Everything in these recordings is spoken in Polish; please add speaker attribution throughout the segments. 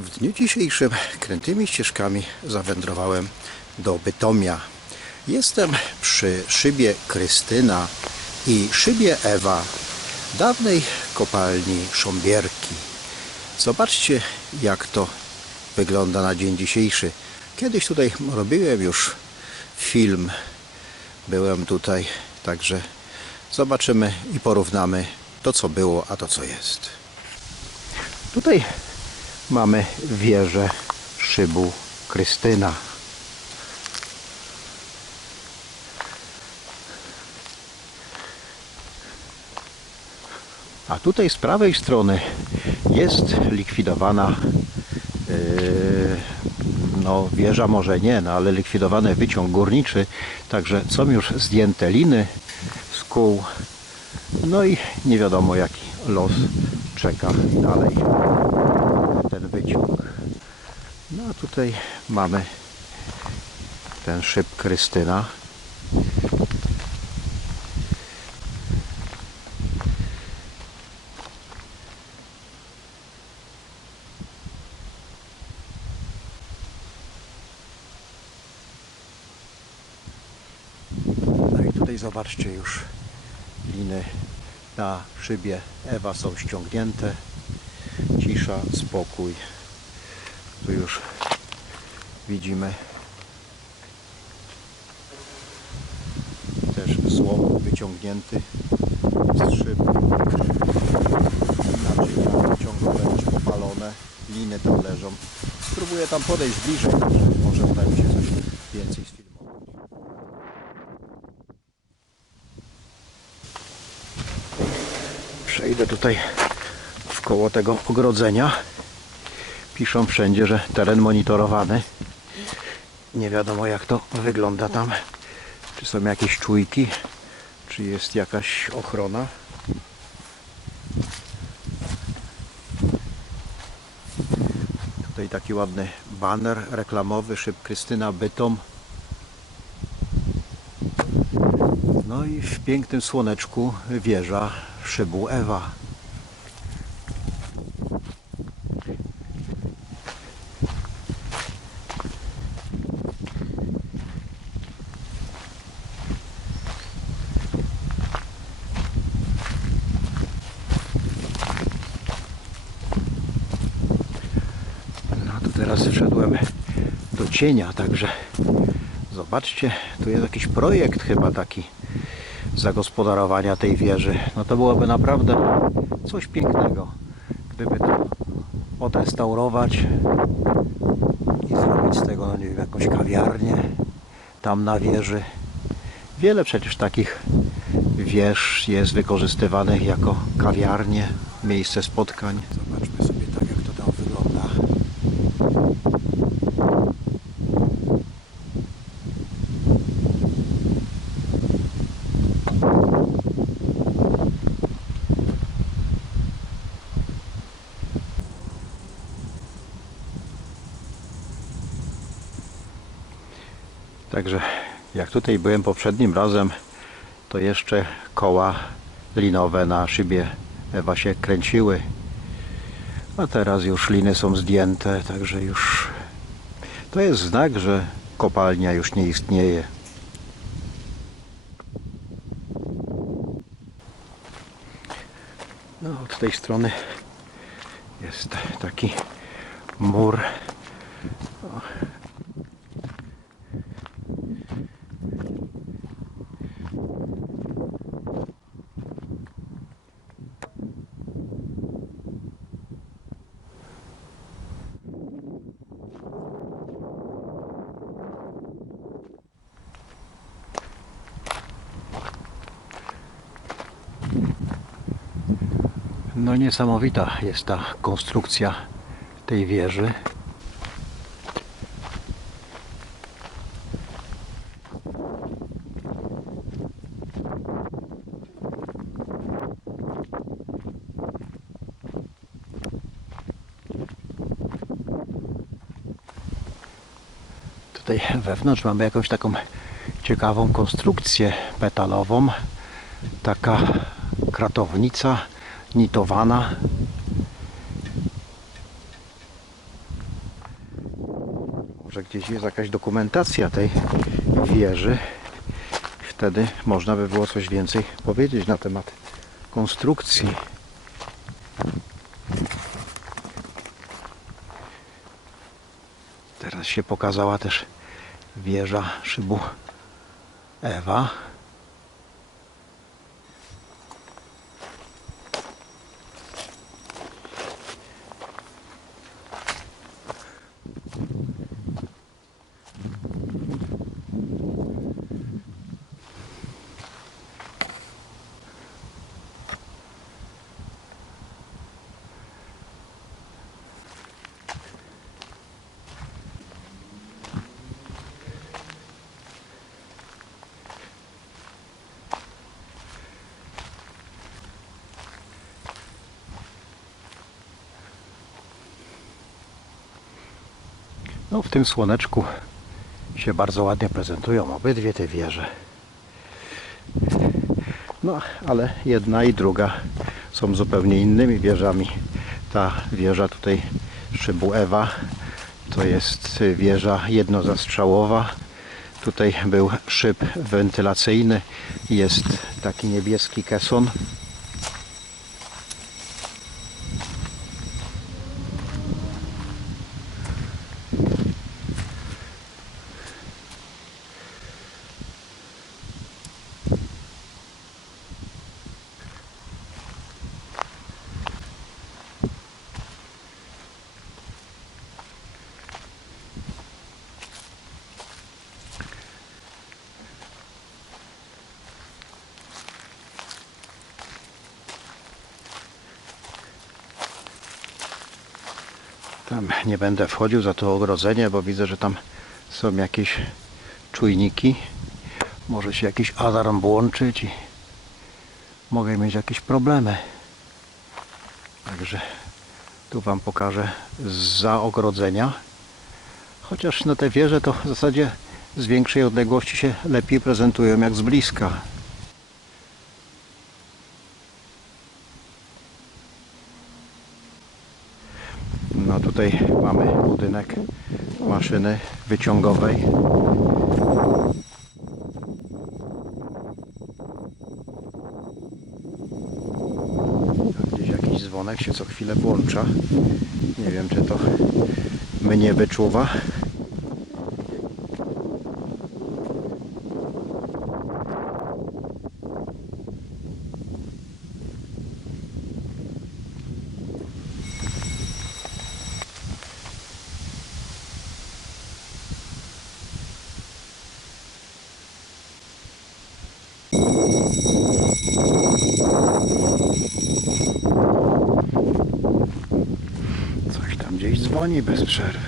Speaker 1: W dniu dzisiejszym krętymi ścieżkami zawędrowałem do Bytomia. Jestem przy szybie Krystyna i szybie Ewa, dawnej kopalni Sząbierki. Zobaczcie, jak to wygląda na dzień dzisiejszy. Kiedyś tutaj robiłem już film. Byłem tutaj, także zobaczymy i porównamy to, co było, a to, co jest. Tutaj mamy wieżę szybu Krystyna. A tutaj z prawej strony jest likwidowana yy, no wieża może nie, no ale likwidowany wyciąg górniczy, także są już zdjęte liny z kół. No i nie wiadomo jaki los czeka dalej ten wyciąg. No a tutaj mamy ten szyb Krystyna. No i tutaj zobaczcie już liny na szybie Ewa są ściągnięte. Cisza, spokój. Tu już widzimy też złom wyciągnięty z szyb. Naczynia ciągle już popalone. Liny tam leżą. Spróbuję tam podejść bliżej, może uda mi się coś więcej sfilmować. Przejdę tutaj w koło tego ogrodzenia. Piszą wszędzie, że teren monitorowany. Nie wiadomo jak to wygląda tam. Czy są jakieś czujki, czy jest jakaś ochrona. Tutaj taki ładny baner reklamowy, szyb Krystyna Bytom. No i w pięknym słoneczku wieża szybu Ewa. No to teraz wszedłem do cienia, także zobaczcie, tu jest jakiś projekt chyba taki zagospodarowania tej wieży. No to byłoby naprawdę coś pięknego, gdyby to odrestaurować i zrobić z tego, no nie wiem, jakąś kawiarnię tam na wieży. Wiele przecież takich wież jest wykorzystywanych jako kawiarnie, miejsce spotkań. Zobaczmy sobie tak, jak to tam wygląda. Także jak tutaj byłem poprzednim razem, to jeszcze koła linowe na szybie Ewa się kręciły. A teraz już liny są zdjęte, także już to jest znak, że kopalnia już nie istnieje. No, od tej strony jest taki mur. No niesamowita jest ta konstrukcja tej wieży. Tutaj wewnątrz mamy jakąś taką ciekawą konstrukcję metalową. Taka kratownica nitowana. Może gdzieś jest jakaś dokumentacja tej wieży. Wtedy można by było coś więcej powiedzieć na temat konstrukcji. Teraz się pokazała też wieża szybu Ewa. No w tym słoneczku się bardzo ładnie prezentują obydwie te wieże. No ale jedna i druga są zupełnie innymi wieżami. Ta wieża tutaj szybu Ewa to jest wieża jednozastrzałowa. Tutaj był szyb wentylacyjny, jest taki niebieski keson. Tam nie będę wchodził za to ogrodzenie, bo widzę, że tam są jakieś czujniki. Może się jakiś alarm włączyć i mogę mieć jakieś problemy. Także tu Wam pokażę za ogrodzenia. Chociaż na te wieże to w zasadzie z większej odległości się lepiej prezentują jak z bliska. No tutaj mamy budynek maszyny wyciągowej. Gdzieś jakiś dzwonek się co chwilę włącza. Nie wiem czy to mnie wyczuwa. Coś tam gdzieś dzwoni bez przerwy.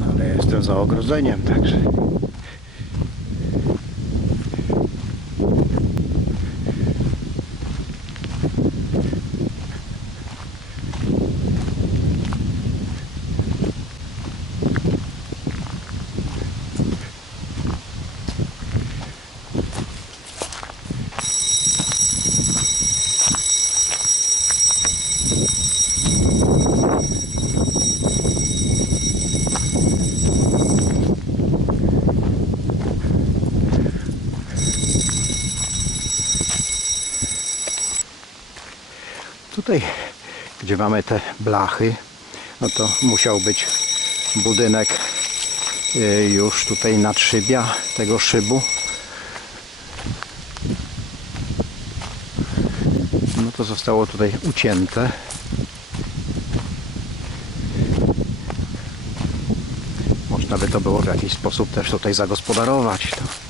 Speaker 1: No ale jestem za ogrodzeniem, także. Tutaj, gdzie mamy te blachy, no to musiał być budynek y, już tutaj nadszybia tego szybu. No to zostało tutaj ucięte. Można by to było w jakiś sposób też tutaj zagospodarować. To.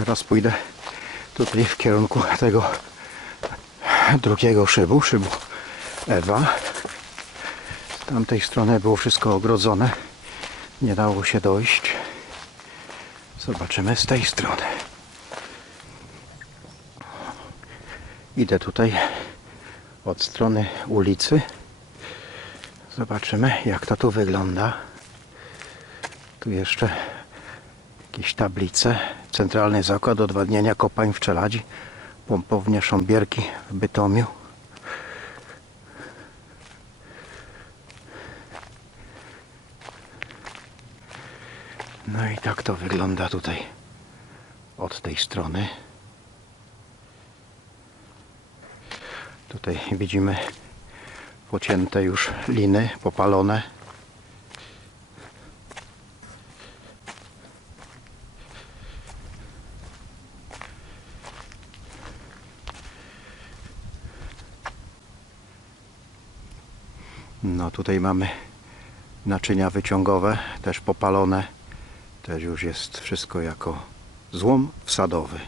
Speaker 1: Teraz pójdę tutaj w kierunku tego drugiego szybu, szybu Ewa. tamtej strony było wszystko ogrodzone. Nie dało się dojść. Zobaczymy z tej strony. Idę tutaj od strony ulicy. Zobaczymy jak to tu wygląda. Tu jeszcze jakieś tablice. Centralny Zakład Odwadniania Kopań w Czeladzi. Pompownia Sząbierki w Bytomiu. No i tak to wygląda tutaj od tej strony. Tutaj widzimy pocięte już liny, popalone. No tutaj mamy naczynia wyciągowe, też popalone. Też już jest wszystko jako złom wsadowy.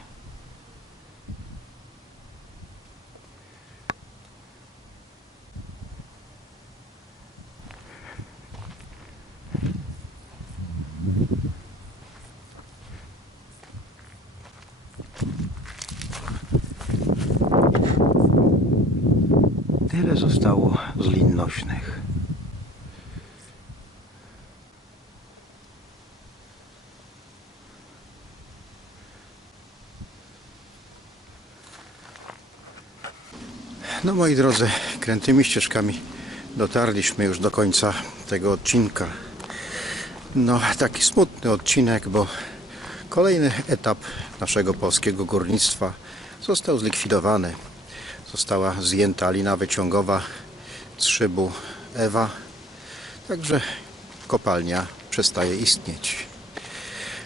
Speaker 1: Tyle zostało z lin nośnych. No moi drodzy, krętymi ścieżkami dotarliśmy już do końca tego odcinka. No taki smutny odcinek, bo kolejny etap naszego polskiego górnictwa został zlikwidowany. Została zjęta lina wyciągowa z szybu Ewa. Także kopalnia przestaje istnieć.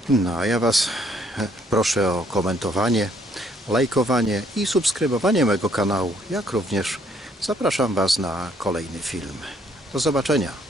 Speaker 1: No a ja Was proszę o komentowanie, lajkowanie i subskrybowanie mojego kanału, jak również zapraszam Was na kolejny film. Do zobaczenia.